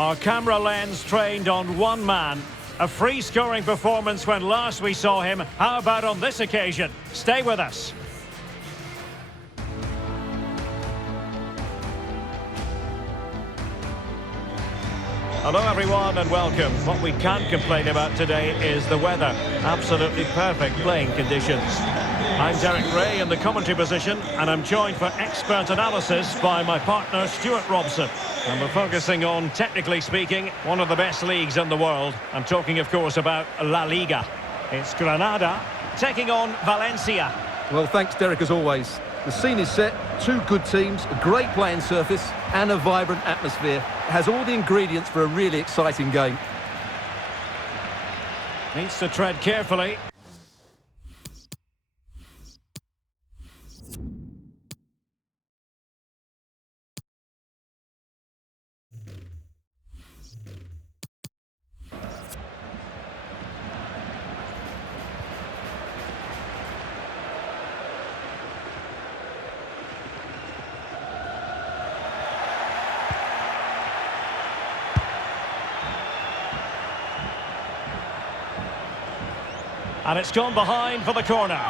Our camera lens trained on one man. A free-scoring performance when last we saw him. How about on this occasion? Stay with us. Hello everyone and welcome. What we can't complain about today is the weather. Absolutely perfect playing conditions. I'm Derek Ray in the commentary position and I'm joined for expert analysis by my partner Stuart Robson. And we're focusing on, technically speaking, one of the best leagues in the world. I'm talking of course about La Liga. It's Granada taking on Valencia. Well, thanks Derek as always. The scene is set, two good teams, a great playing surface and a vibrant atmosphere. It has all the ingredients for a really exciting game. Needs to tread carefully. And it's gone behind for the corner.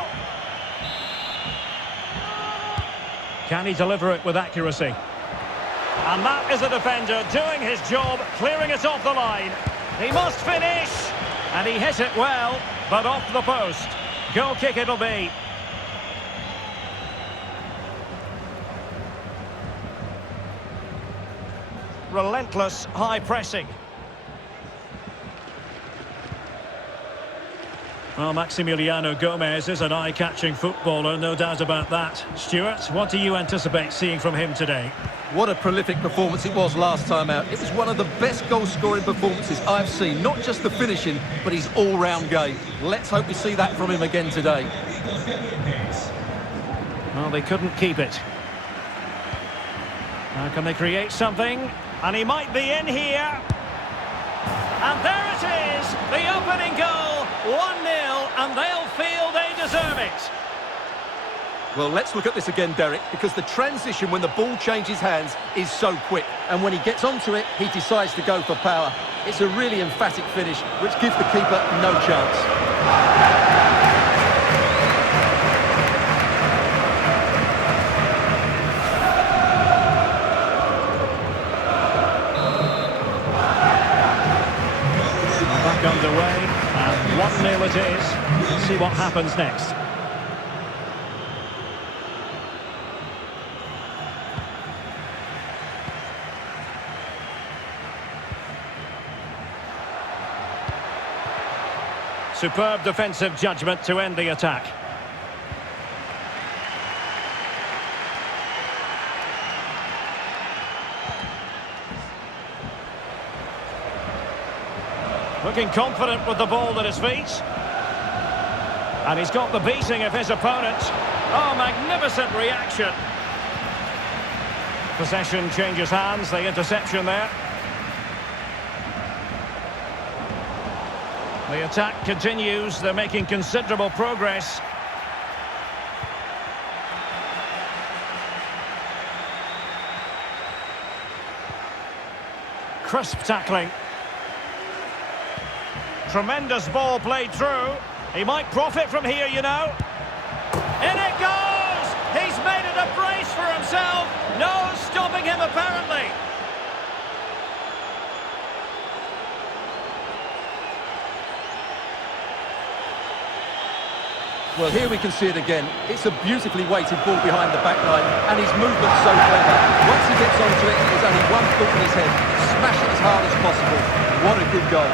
Can he deliver it with accuracy? And that is a defender doing his job, clearing it off the line. He must finish! And he hit it well, but off the post. Goal kick it'll be. Relentless high pressing. Well, Maximiliano Gomez is an eye-catching footballer, no doubt about that. Stuart, what do you anticipate seeing from him today? What a prolific performance it was last time out. It was one of the best goal-scoring performances I've seen. Not just the finishing, but his all-round game. Let's hope we see that from him again today. Well, they couldn't keep it. Now can they create something? And he might be in here. And there it is, the opening goal. 1-0, and they'll feel they deserve it. Well, let's look at this again, Derek, because the transition when the ball changes hands is so quick. And when he gets onto it, he decides to go for power. It's a really emphatic finish, which gives the keeper no chance. Back underway, and 1-0 it is. Let's see what happens next. Superb defensive judgment to end the attack. Looking confident with the ball at his feet. And he's got the beating of his opponent. Oh, magnificent reaction. Possession changes hands, the interception there. The attack continues, they're making considerable progress. Crisp tackling. Tremendous ball played through. He might profit from here, you know. In it goes! He's made it a brace for himself. No stopping him, apparently. Well, here we can see it again. It's a beautifully weighted ball behind the back line, and his movement's so clever. Once he gets onto it, there's only one thought in his head. Smash it as hard as possible. What a good goal.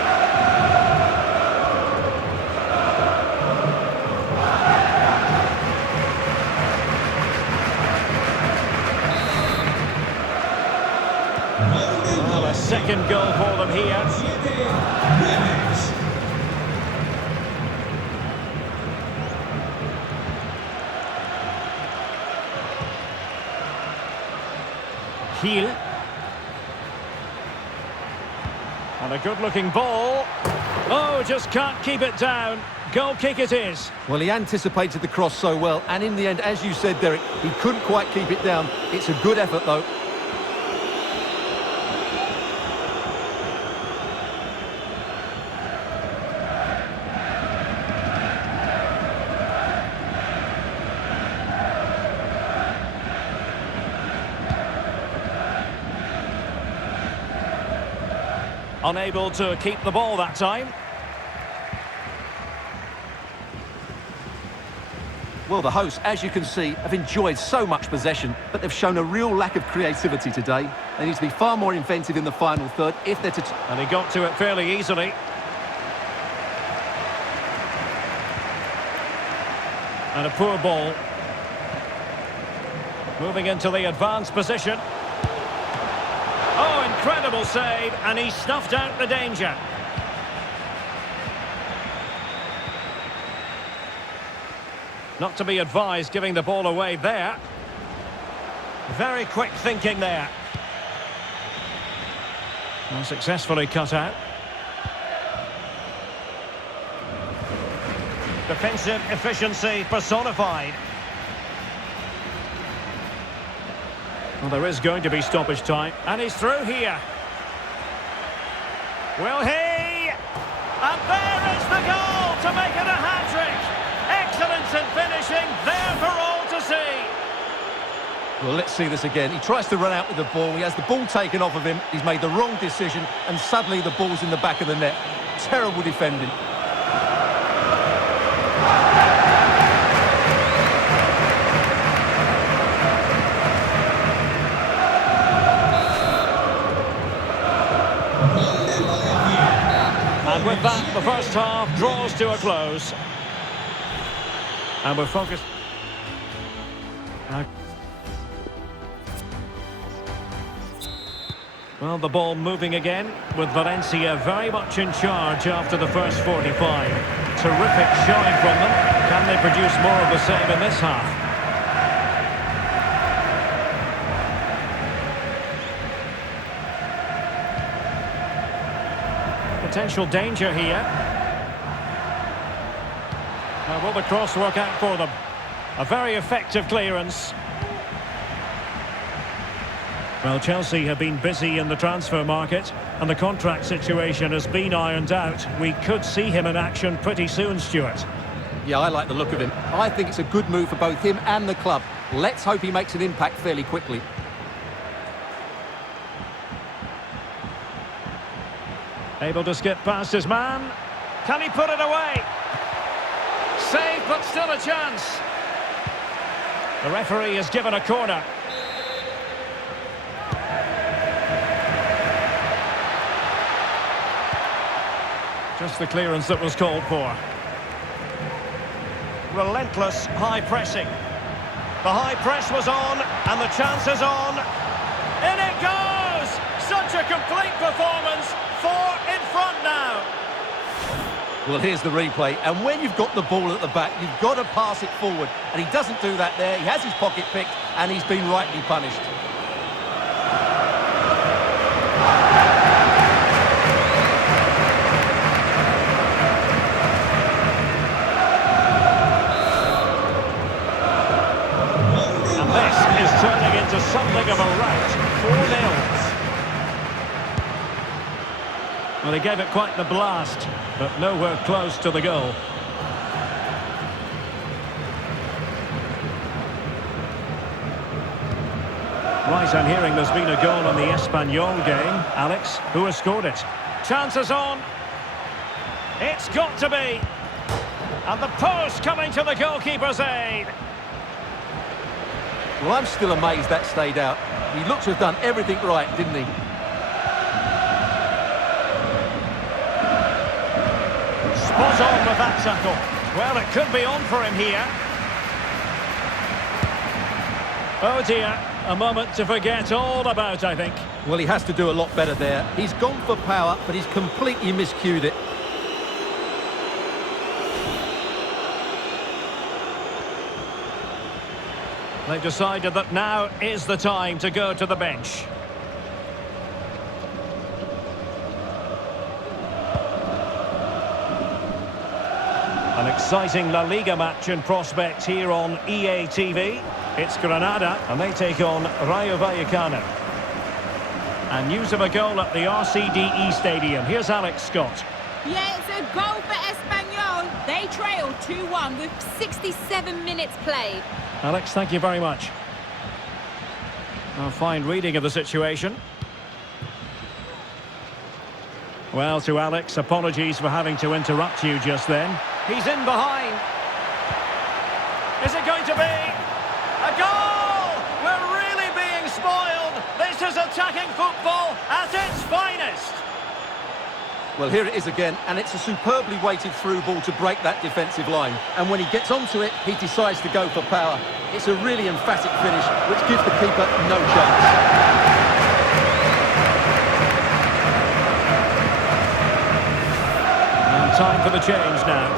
Well, a second goal for them here. Heel. And a good-looking ball. Oh, just can't keep it down. Goal kick it is. Well, he anticipated the cross so well, and in the end, as you said, Derek, he couldn't quite keep it down. It's a good effort, though. unable to keep the ball that time. Well, the hosts, as you can see, have enjoyed so much possession, but they've shown a real lack of creativity today. They need to be far more inventive in the final third if they're to... And he got to it fairly easily. And a poor ball. Moving into the advanced position. Oh, incredible save, and he snuffed out the danger. Not to be advised giving the ball away there. Very quick thinking there. Well, successfully cut out. Defensive efficiency personified. Well, there is going to be stoppage time, and he's through here. Will he? And there is the goal to make it a hat-trick. Excellence in finishing, there for all to see. Well, let's see this again. He tries to run out with the ball. He has the ball taken off of him. He's made the wrong decision, and suddenly the ball's in the back of the net. Terrible defending. And with that, the first half draws to a close. And we're focused... Well, the ball moving again, with Valencia very much in charge after the first 45. Terrific showing from them. Can they produce more of the same in this half? Potential danger here. Now, will the cross work out for them? A very effective clearance. Well, Chelsea have been busy in the transfer market, and the contract situation has been ironed out. We could see him in action pretty soon, Stuart. Yeah, I like the look of him. I think it's a good move for both him and the club. Let's hope he makes an impact fairly quickly. Able to skip past his man. Can he put it away? Save, but still a chance. The referee has given a corner. Just the clearance that was called for. Relentless high pressing. The high press was on, and the chance is on. In it goes! Such a complete performance. 4 in front now. Well, here's the replay, and when you've got the ball at the back, you've got to pass it forward, and he doesn't do that there. He has his pocket picked, and he's been rightly punished. And this is turning into something of a rout. 4-0. Well, he gave it quite the blast, but nowhere close to the goal. Right, I'm hearing there's been a goal in the Espanyol game. Alex, who has scored it? Chances on. It's got to be. And the post coming to the goalkeeper's aid. Well, I'm still amazed that stayed out. He looks to have done everything right, didn't he? Spot on with that tackle. Well, it could be on for him here. Oh dear, a moment to forget all about, I think. Well, he has to do a lot better there. He's gone for power, but he's completely miscued it. They've decided that now is the time to go to the bench. An exciting La Liga match in prospect here on EA TV. It's Granada, and they take on Rayo Vallecano. And news of a goal at the RCDE Stadium. Here's Alex Scott. Yeah, it's a goal for Espanyol. They trail 2-1 with 67 minutes played. Alex, thank you very much. A fine reading of the situation. Well, to Alex, apologies for having to interrupt you just then. He's in behind. Is it going to be a goal? We're really being spoiled. This is attacking football at its finest. Well, here it is again, and it's a superbly weighted through ball to break that defensive line. And when he gets onto it, he decides to go for power. It's a really emphatic finish, which gives the keeper no chance. Time for the change now.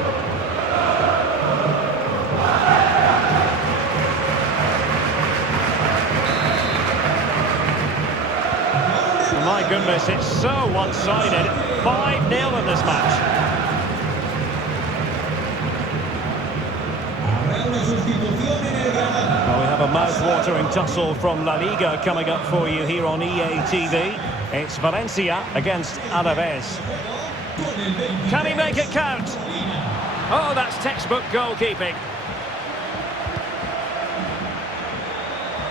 My goodness, it's so one-sided. 5-0 in this match. Well, we have a mouth-watering tussle from La Liga coming up for you here on EA TV. It's Valencia against Alaves. Can he make it count? Oh, that's textbook goalkeeping.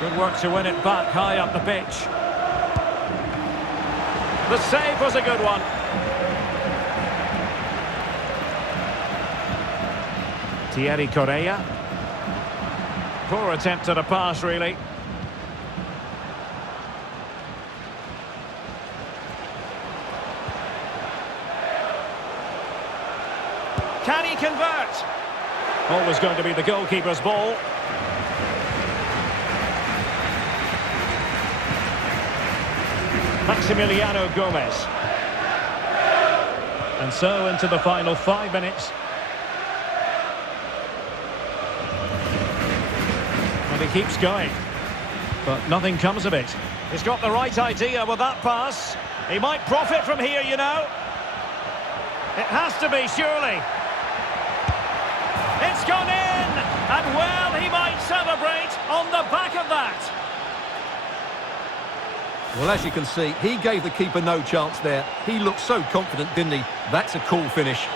Good work to win it back high up the pitch. The save was a good one. Thierry Correa. Poor attempt at a pass, really. Can he convert? Always going to be the goalkeeper's ball. Maximiliano Gomez. And so into the final 5 minutes. And he keeps going. But nothing comes of it. He's got the right idea with that pass. He might profit from here, you know. It has to be, surely. It's gone in! And well, he might celebrate on the back of that. Well, as you can see, he gave the keeper no chance there. He looked so confident, didn't he? That's a cool finish.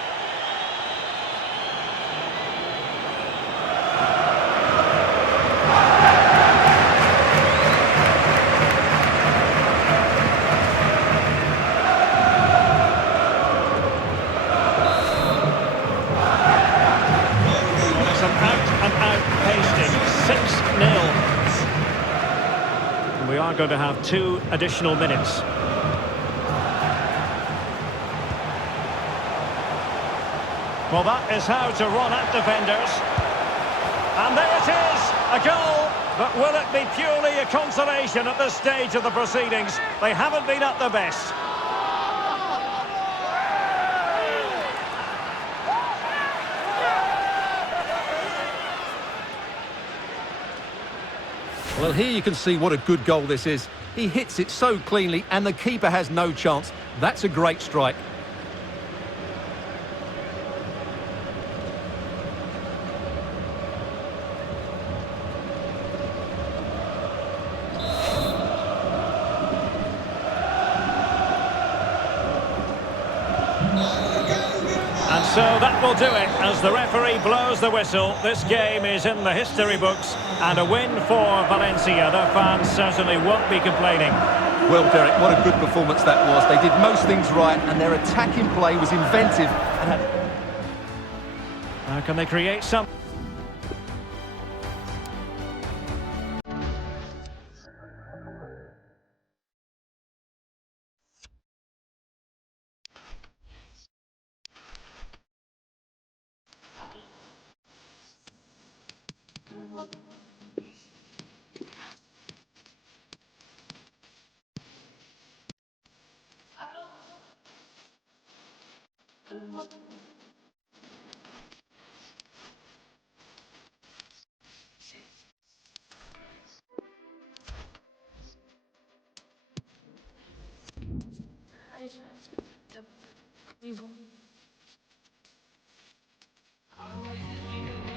We are going to have 2 additional minutes. Well, that is how to run at defenders. And there it is, a goal. But will it be purely a consolation at this stage of the proceedings? They haven't been at their best. Well, here you can see what a good goal this is. He hits it so cleanly and the keeper has no chance. That's a great strike. And so that will do it as the referee blows the whistle. This game is in the history books and a win for Valencia. Their fans certainly won't be complaining. Well, Derek, what a good performance that was. They did most things right and their attacking play was inventive. How can they create some?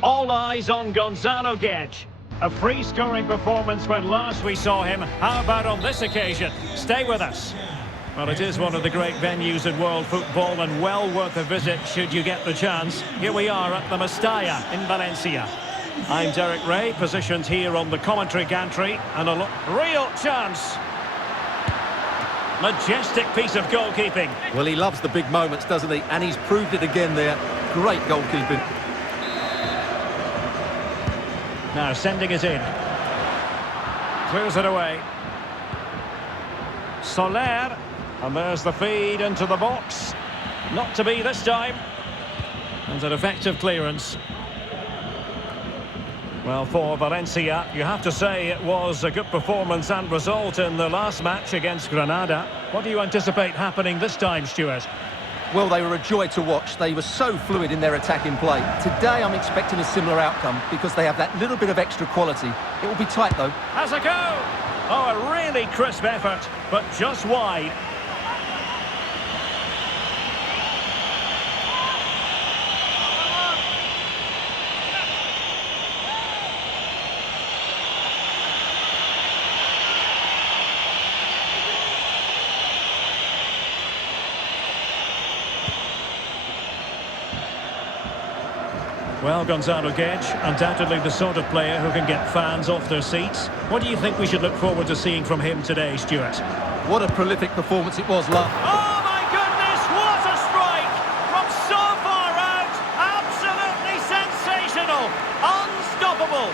All eyes on Gonzalo Guedes. A free-scoring performance when last we saw him. How about on this occasion? Stay with us. Well, it is one of the great venues in world football and well worth a visit should you get the chance. Here we are at the Mestalla in Valencia. I'm Derek Ray, positioned here on the commentary gantry, and a real chance. Majestic piece of goalkeeping. Well, he loves the big moments, doesn't he? And he's proved it again there. Great goalkeeping. Now sending it in. Clears it away. Soler. And there's the feed into the box. Not to be this time. And an effective clearance. Well, for Valencia, you have to say it was a good performance and result in the last match against Granada. What do you anticipate happening this time, Stuart? Well, they were a joy to watch. They were so fluid in their attacking play. Today, I'm expecting a similar outcome because they have that little bit of extra quality. It will be tight, though. Has a go! Oh, a really crisp effort, but just wide. Well, Gonzalo Guedes, undoubtedly the sort of player who can get fans off their seats. What do you think we should look forward to seeing from him today, Stuart? What a prolific performance it was last. Oh, my goodness, what a strike! From so far out, absolutely sensational! Unstoppable!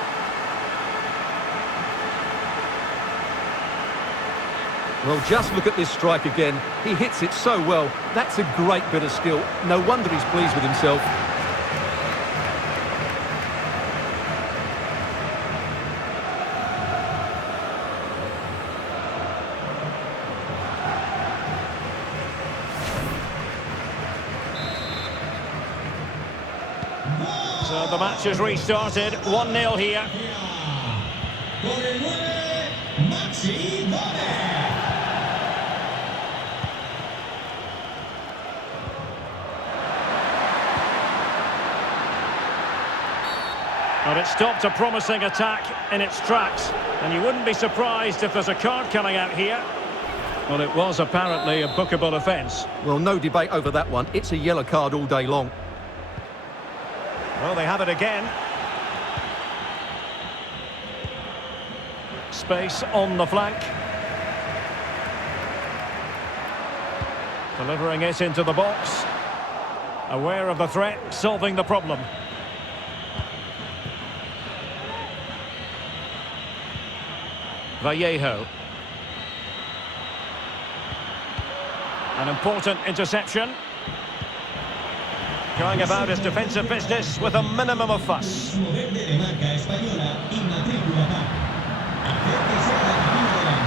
Well, just look at this strike again. He hits it so well. That's a great bit of skill. No wonder he's pleased with himself. So the match has restarted, 1-0 here. But it stopped a promising attack in its tracks, and you wouldn't be surprised if there's a card coming out here. Well, it was apparently a bookable offence. Well, no debate over that one. It's a yellow card all day long. Well, they have it again. Space on the flank. Delivering it into the box. Aware of the threat, solving the problem. Vallejo. An important interception. Going about his defensive business with a minimum of fuss.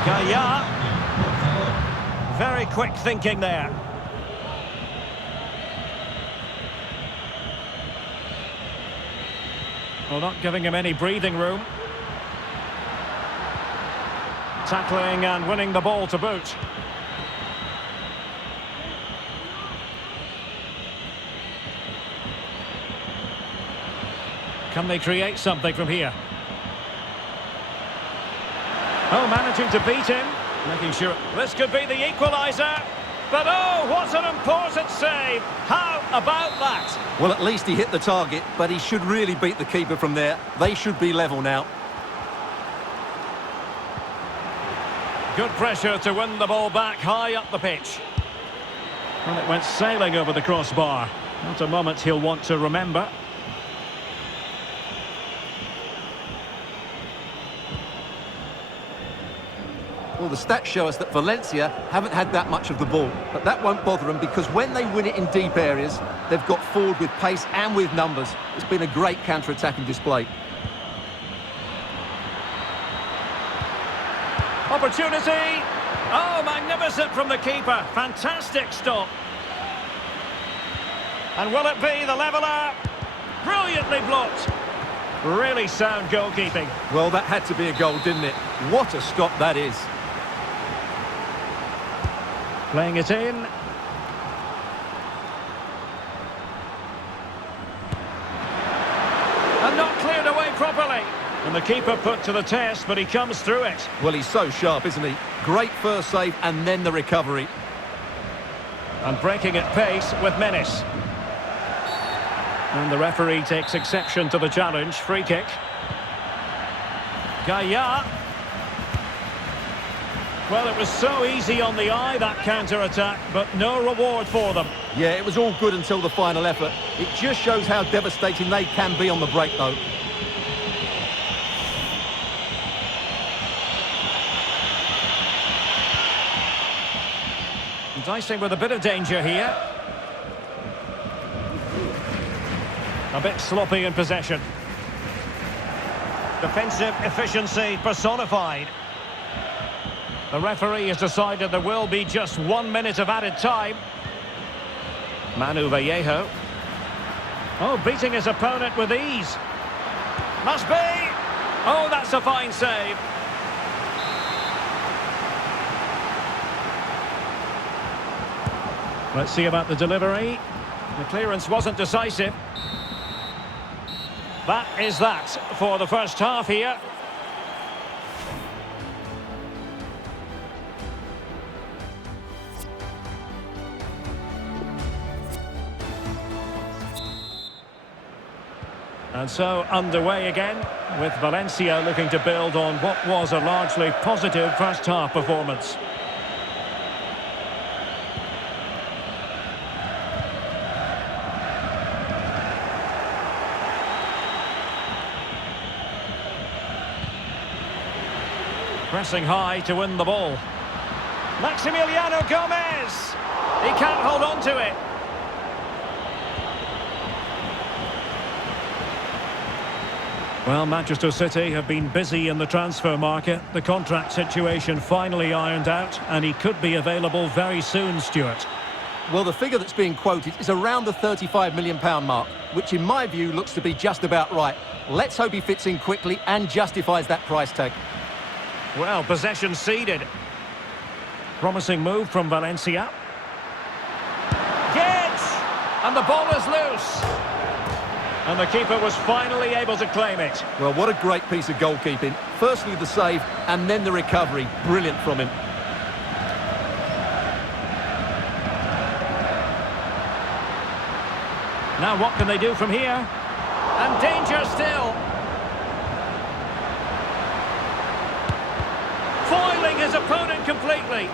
Gaia. Very quick thinking there. Well, not giving him any breathing room. Tackling and winning the ball to boot. Can they create something from here? Oh, managing to beat him. Making sure this could be the equaliser. But oh, what an important save. How about that? Well, at least he hit the target, but he should really beat the keeper from there. They should be level now. Good pressure to win the ball back high up the pitch. And it went sailing over the crossbar. Not a moment he'll want to remember. Well, the stats show us that Valencia haven't had that much of the ball, but that won't bother them because when they win it in deep areas, they've got forward with pace and with numbers. It's been a great counter-attacking display. Opportunity! Oh, magnificent from the keeper. Fantastic stop. And will it be the leveller? Brilliantly blocked. Really sound goalkeeping. Well, that had to be a goal, didn't it? What a stop that is. Playing it in. And not cleared away properly. And the keeper put to the test, but he comes through it. Well, he's so sharp, isn't he? Great first save and then the recovery. And breaking at pace with menace. And the referee takes exception to the challenge. Free kick. Gaia. Well, it was so easy on the eye, that counter-attack, but no reward for them. Yeah, it was all good until the final effort. It just shows how devastating they can be on the break, though. Dicing with a bit of danger here. A bit sloppy in possession. Defensive efficiency personified. The referee has decided there will be just 1 minute of added time. Manu Vallejo. Oh, beating his opponent with ease. Must be! Oh, that's a fine save. Let's see about the delivery. The clearance wasn't decisive. That is that for the first half here. And so underway again, with Valencia looking to build on what was a largely positive first half performance. Pressing high to win the ball. Maximiliano Gomez! He can't hold on to it. Well, Manchester City have been busy in the transfer market. The contract situation finally ironed out, and he could be available very soon, Stuart. Well, the figure that's being quoted is around the £35 million mark, which in my view looks to be just about right. Let's hope he fits in quickly and justifies that price tag. Well, possession ceded. Promising move from Valencia. Gets! And the ball is loose. And the keeper was finally able to claim it. Well, what a great piece of goalkeeping. Firstly the save, and then the recovery. Brilliant from him. Now what can they do from here? And danger still. Foiling his opponent completely.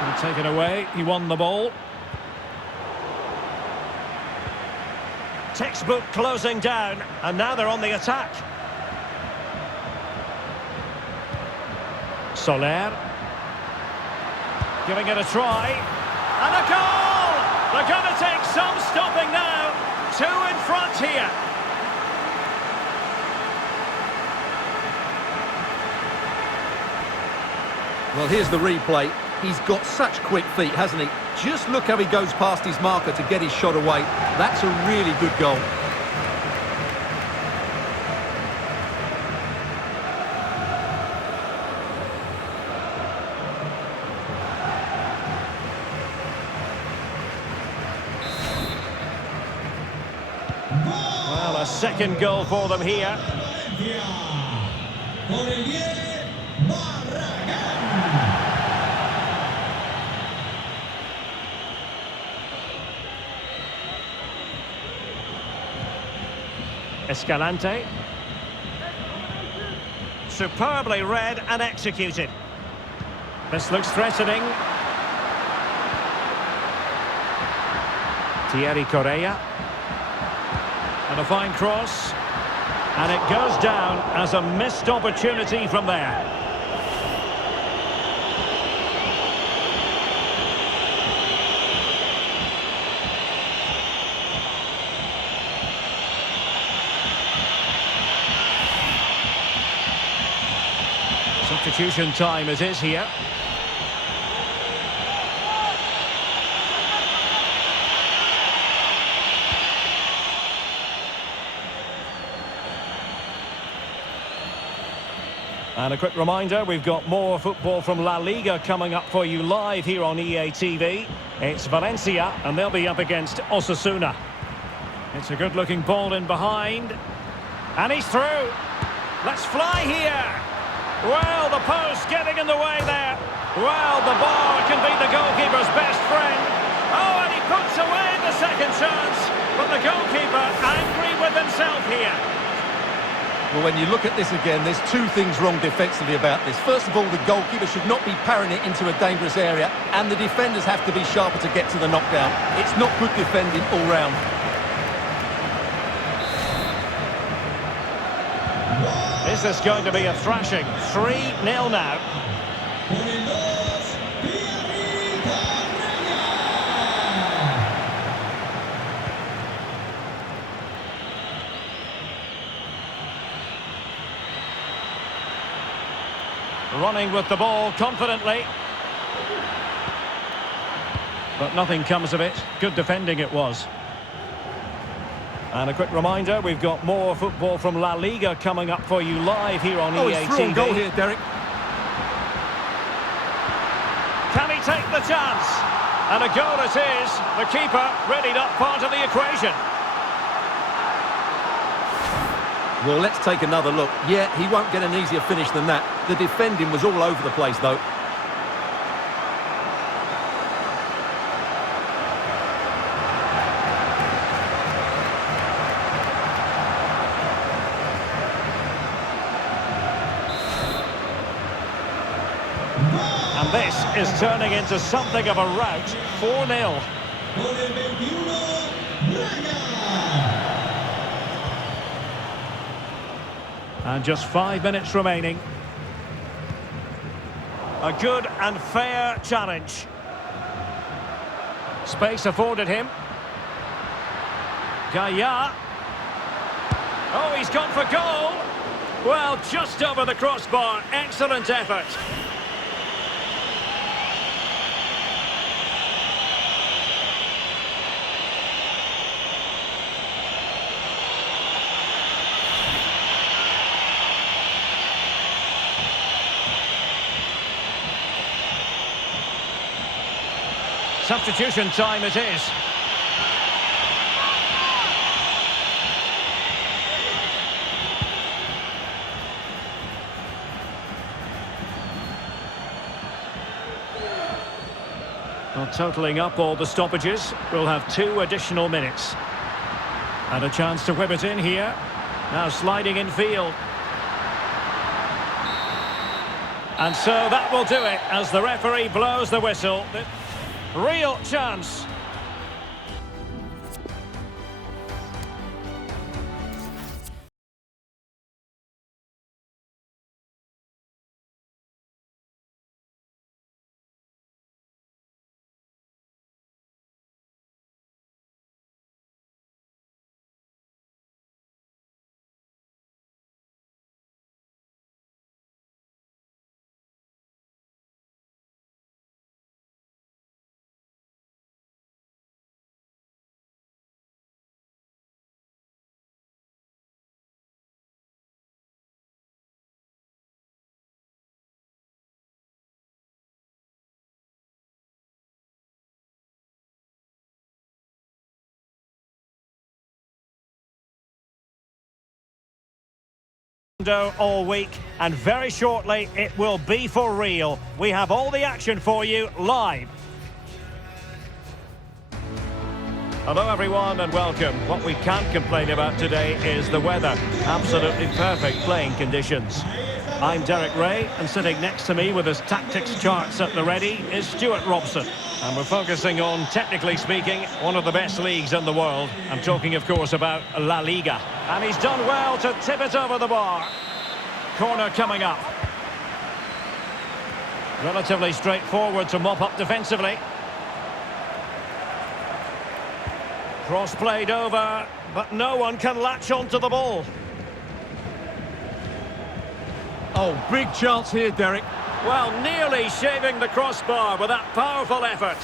And taken away, he won the ball. Textbook closing down, and now they're on the attack. Soler. Giving it a try. And a goal! They're going to take some stopping now. 2 in front here. Well, here's the replay. He's got such quick feet, hasn't he? Just look how he goes past his marker to get his shot away. That's a really good goal. Well, a second goal for them here. Escalante. Superbly read and executed. This looks threatening. Thierry Correa. And a fine cross. And it goes down as a missed opportunity from there. Substitution time it is here. And a quick reminder, we've got more football from La Liga coming up for you live here on EA TV. It's Valencia, and they'll be up against Osasuna. It's a good-looking ball in behind. And he's through. Let's fly here. Well, the post getting in the way there. Well, the bar can be the goalkeeper's best friend. Oh, and he puts away the second chance. But the goalkeeper angry with himself here. Well, when you look at this again, there's two things wrong defensively about this. First of all, the goalkeeper should not be parrying it into a dangerous area, and the defenders have to be sharper to get to the knockdown. It's not good defending all round. Is this going to be a thrashing? 3-0 now. Running with the ball confidently. But nothing comes of it. Good defending it was. And a quick reminder, we've got more football from La Liga coming up for you live here on EA He's through on TV. goal here, Derek. Can he take the chance? And a goal it is. The keeper really not part of the equation. Well, let's take another look. Yeah, he won't get an easier finish than that. The defending was all over the place, though. And this is turning into something of a rout. 4-0. And just 5 minutes remaining. A good and fair challenge. Space afforded him. Gaia. Oh, he's gone for goal. Well, just over the crossbar. Excellent effort. Substitution time it is. Well, totalling up all the stoppages, we'll have 2 additional minutes. And a chance to whip it in here. Now sliding in field. And so that will do it as the referee blows the whistle. Real chance. All week, and very shortly it will be for real. We have all the action for you live. Hello everyone and welcome. What we can't complain about today is the weather. Absolutely perfect playing conditions. I'm Derek Ray, and sitting next to me with his tactics charts at the ready is Stuart Robson. And we're focusing on, technically speaking, one of the best leagues in the world. I'm talking, of course, about La Liga. And he's done well to tip it over the bar. Corner coming up. Relatively straightforward to mop up defensively. Cross played over, but no one can latch onto the ball. Oh, big chance here, Derek. Well, nearly shaving the crossbar with that powerful effort.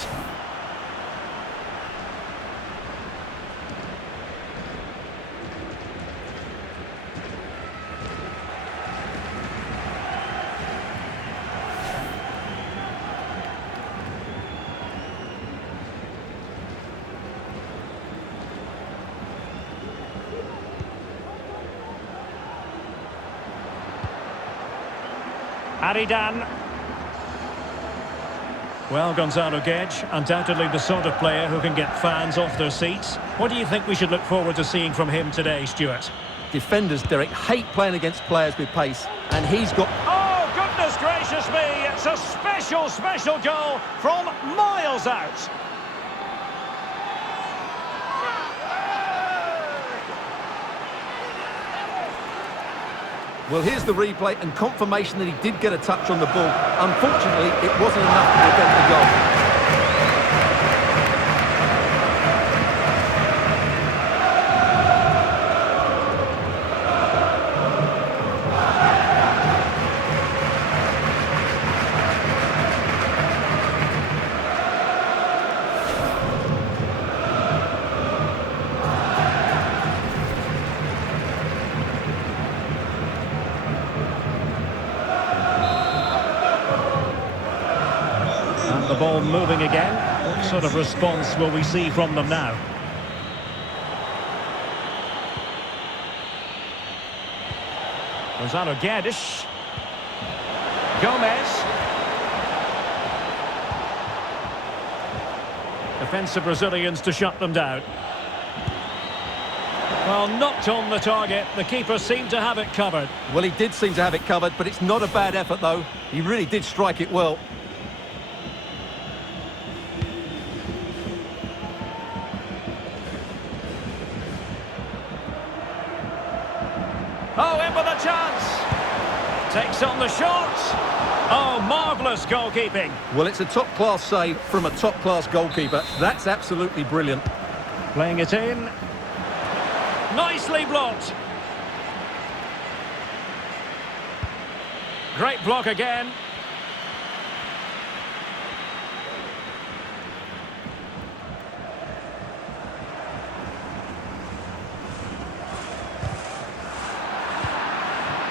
Aridan. Well, Gonzalo Guedes, undoubtedly the sort of player who can get fans off their seats. What do you think we should look forward to seeing from him today, Stuart? Defenders, Derek, hate playing against players with pace, and he's got... Oh, goodness gracious me! It's a special, special goal from miles out. Well, here's the replay and confirmation that he did get a touch on the ball. Unfortunately, it wasn't enough to prevent the goal. The ball moving again. What sort of response will we see from them now? Gonzalo Guedes. Gomez. Defensive Brazilians to shut them down. Well, knocked on the target. The keeper seemed to have it covered. Well, he did seem to have it covered, but it's not a bad effort, though. He really did strike it well. Oh, in with a chance. Takes on the shot. Oh, marvellous goalkeeping. Well, it's a top-class save from a top-class goalkeeper. That's absolutely brilliant. Playing it in. Nicely blocked. Great block again.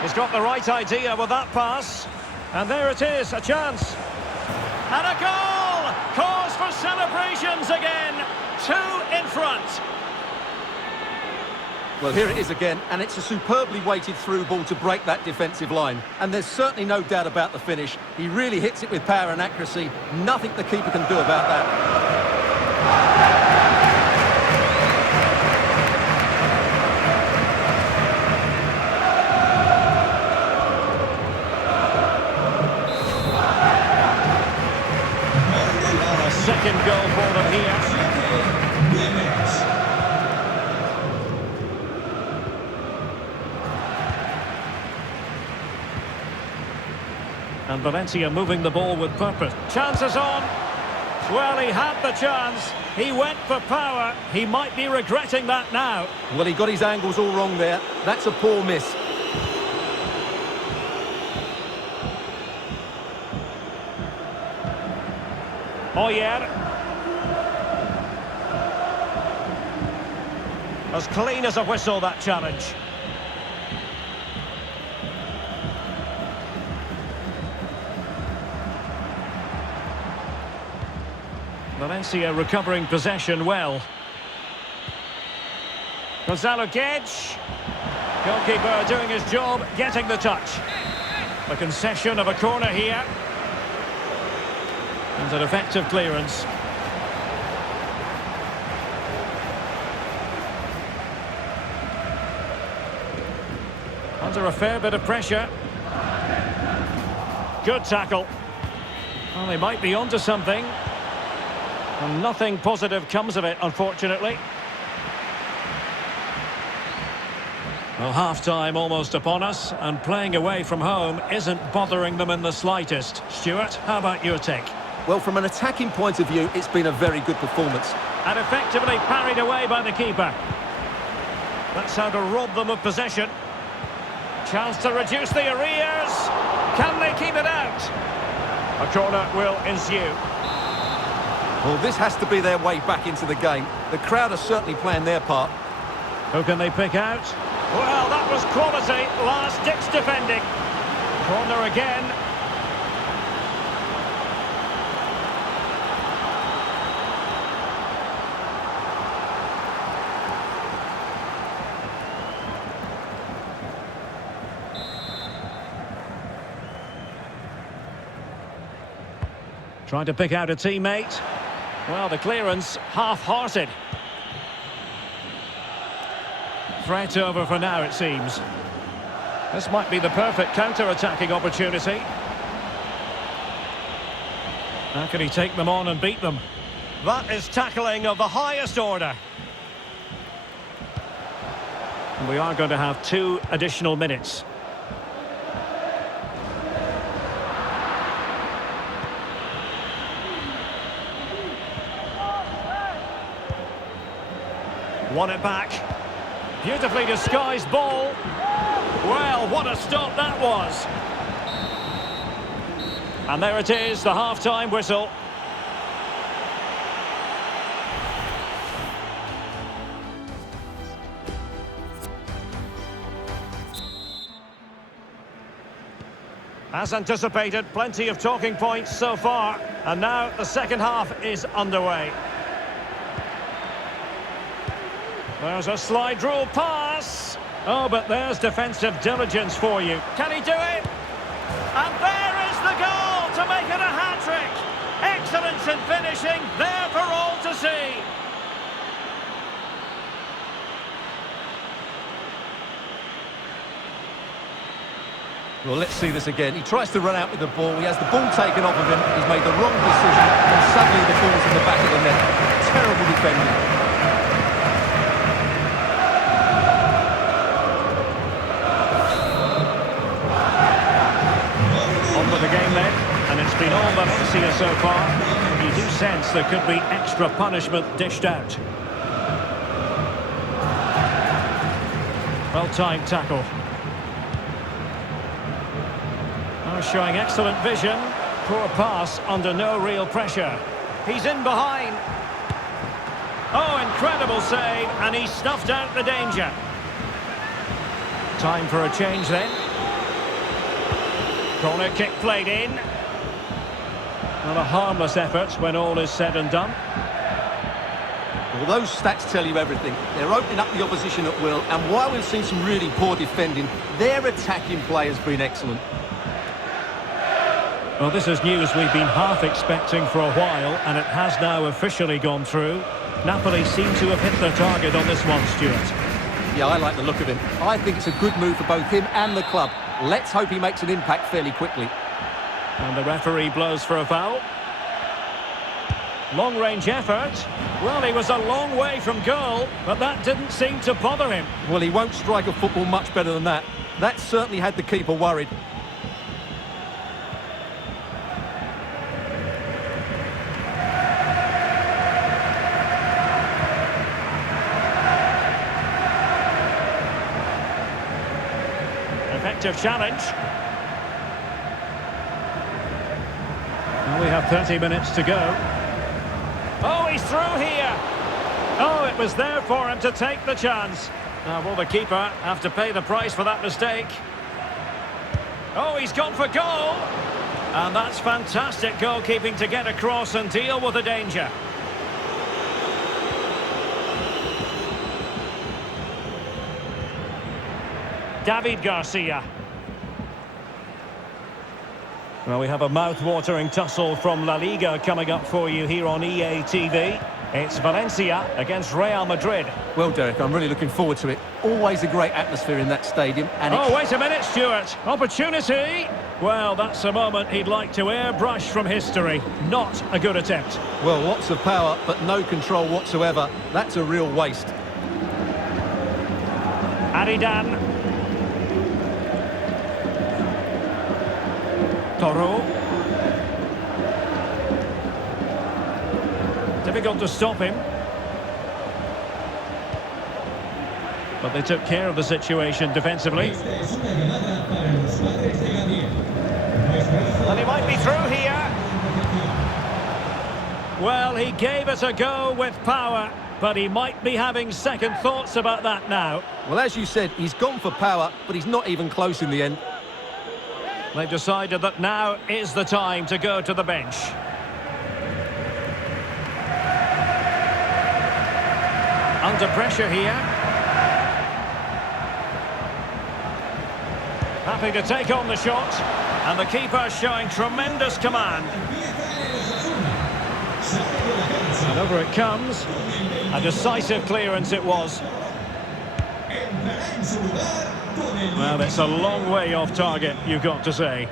He's got the right idea with that pass. And there it is, a chance. And a goal! Cause for celebrations again. 2 in front. Well, here it is again, and it's a superbly weighted through ball to break that defensive line. And there's certainly no doubt about the finish. He really hits it with power and accuracy. Nothing the keeper can do about that. Second goal for them here. And Valencia moving the ball with purpose. Chances on. Well, he had the chance. He went for power. He might be regretting that now. Well, he got his angles all wrong there. That's a poor miss. Oyer. As clean as a whistle, that challenge. Valencia recovering possession well. Gonzalo Guedes. Goalkeeper doing his job, getting the touch. A concession of a corner here. And an effective clearance. Under a fair bit of pressure. Good tackle. Well, they might be onto something. And nothing positive comes of it, unfortunately. Well, half-time almost upon us, and playing away from home isn't bothering them in the slightest. Stuart, how about your take? Well, from an attacking point of view, it's been a very good performance. And effectively parried away by the keeper. That's how to rob them of possession. Chance to reduce the arrears. Can they keep it out? A corner will ensue. Well, this has to be their way back into the game. The crowd are certainly playing their part. Who can they pick out? Well, that was quality. Last-ditch defending. Corner again. Trying to pick out a teammate. Well, the clearance half-hearted. Threat over for now, it seems. This might be the perfect counter-attacking opportunity. How can he take them on and beat them? That is tackling of the highest order. And we are going to have 2 additional minutes. Won it back. Beautifully disguised ball. Well, what a stop that was. And there it is, the half-time whistle. As anticipated, plenty of talking points so far. And now the second half is underway. There's a slide rule pass. Oh, but there's defensive diligence for you. Can he do it? And there is the goal to make it a hat-trick. Excellence in finishing, there for all to see. Well, let's see this again. He tries to run out with the ball. He has the ball taken off of him. He's made the wrong decision, and suddenly the ball's in the back of the net. Terrible defending. On with the game then, and it's been all Valencia so far. You do sense there could be extra punishment dished out. Well-timed tackle. Showing excellent vision. Poor pass under no real pressure. He's in behind. Oh, incredible save, and he snuffed out the danger. Time for a change then. Corner kick played in. Not a harmless effort when all is said and done. Well, those stats tell you everything. They're opening up the opposition at will, and while we've seen some really poor defending, their attacking play has been excellent. Well, this is news we've been half expecting for a while, and it has now officially gone through. Napoli seem to have hit their target on this one, Stuart. Yeah, I like the look of him. I think it's a good move for both him and the club. Let's hope he makes an impact fairly quickly. And the referee blows for a foul. Long-range effort. Well, he was a long way from goal, but that didn't seem to bother him. Well, he won't strike a football much better than that. That certainly had the keeper worried. Effective challenge. Well, we have 30 minutes to go. Oh, he's through here. Oh, it was there for him to take the chance. Now, will the keeper have to pay the price for that mistake? Oh, he's gone for goal. And that's fantastic goalkeeping to get across and deal with the danger. David Garcia. Well, we have a mouth-watering tussle from La Liga coming up for you here on EA TV. It's Valencia against Real Madrid. Well, Derek, I'm really looking forward to it. Always a great atmosphere in that stadium. And oh, wait a minute, Stuart. Opportunity. Well, that's a moment he'd like to airbrush from history. Not a good attempt. Well, lots of power, but no control whatsoever. That's a real waste. Aridan. Toro. Difficult to stop him. But they took care of the situation defensively. And he might be through here. Well, he gave it a go with power, but he might be having second thoughts about that now. Well, as you said, he's gone for power, but he's not even close in the end. They've decided that now is the time to go to the bench. Under pressure here. Happy to take on the shot. And the keeper showing tremendous command. And over it comes. A decisive clearance it was. Well, it's a long way off target, you've got to say.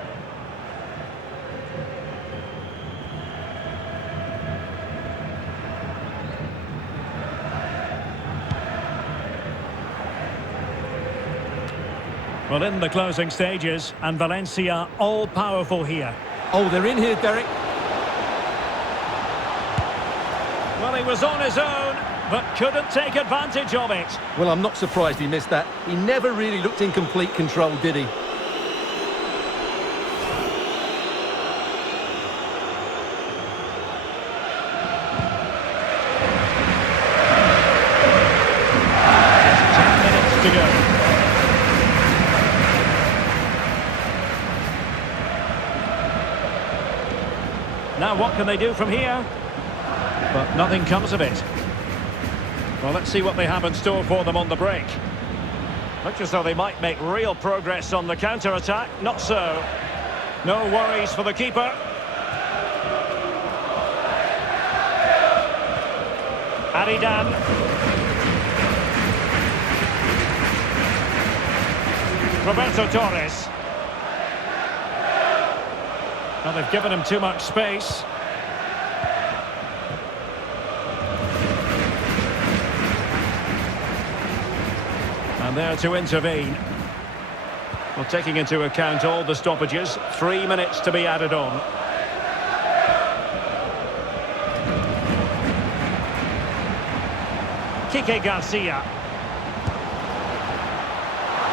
Well, in the closing stages, and Valencia all-powerful here. Oh, they're in here, Derek. Well, he was on his own, but couldn't take advantage of it. Well, I'm not surprised he missed that. He never really looked in complete control, did he? To go. Now what can they do from here? But nothing comes of it. Well, let's see what they have in store for them on the break. Looks as though they might make real progress on the counter-attack. Not so. No worries for the keeper. Aridan. Roberto Torres. Well, they've given him too much space. And there to intervene. Well, taking into account all the stoppages, 3 minutes to be added on. Kike Garcia.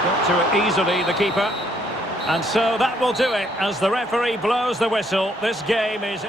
Got to it easily, the keeper. And so that will do it as the referee blows the whistle. This game is...